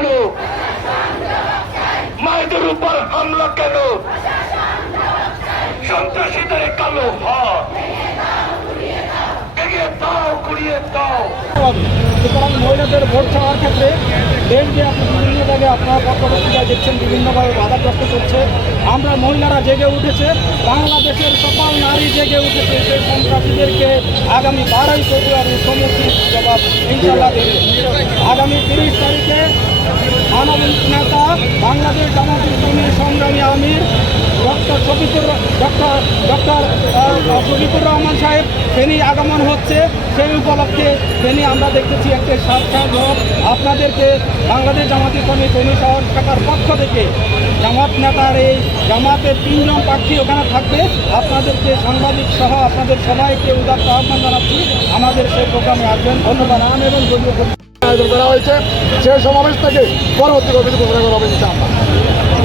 কেন? মায়েদের উপর হামলা কেন? সন্ত্রাসীদের কালো হাত এগিয়ে দাও, ঘুরিয়ে দাও। সুতরাং মহিলাদের ভোট চাওয়ার ক্ষেত্রে দেশ যে আপনি বিভিন্ন জায়গায় আপনারা পত্রপত্রিকায় দেখছেন বিভিন্নভাবে বাধাগ্রস্ত করছে। আমরা মহিলারা জেগে উঠেছে, বাংলাদেশের সকল নারী জেগে উঠেছে। সেই সন্ত্রাসীদেরকে আগামী 12ই ফেব্রুয়ারি সমুচিত জবাব ইনশাআল্লাহ দেবে। আগামী 30 তারিখে মানবিক নেতা বাংলাদেশ জামাত ইসলামীর সংগ্রামী আমির ডক্টর শফিকুর রহমান সাহেব ফেনী আগমন হচ্ছে। সেই উপলক্ষে ফেনী আমরা দেখতেছি একটি সাক্ষাৎ আপনাদেরকে বাংলাদেশ জামাত ইসলামী ফেনী শহর শাখার পক্ষ থেকে জামাত নেতার এই জামাতের 3 জন প্রার্থী ওখানে থাকবে। আপনাদেরকে সাংবাদিক সহ আপনাদের সবাইকে উদাত্ত আহ্বান জানাচ্ছি আমাদের সেই প্রোগ্রামে আসবেন। ধন্যবাদ। এবং দলীয় আয়োজন করা হয়েছে সেই সমাবেশ থেকে পরবর্তী কমিটি ঘোষণা করা হবে ইনশাআল্লাহ।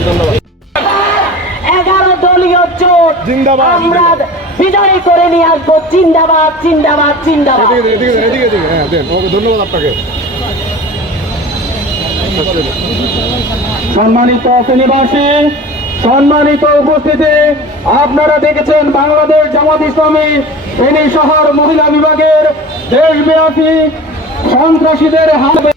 ধন্যবাদ। 11 দলীয় জোট জিন্দাবাদ। আমরা বিজয় করে নিয়ে আসবো। জিন্দাবাদ, জিন্দাবাদ, জিন্দাবাদ। ধন্যবাদ আপনাকে। সম্মানিত ফেনীবাসী, সম্মানিত উপস্থিতি, আপনারা দেখেছেন বাংলাদেশ জামাত ইসলামী ফেনী শহর মহিলা বিভাগের দেশব্যাপী সন্ত্রাসীদের হাতে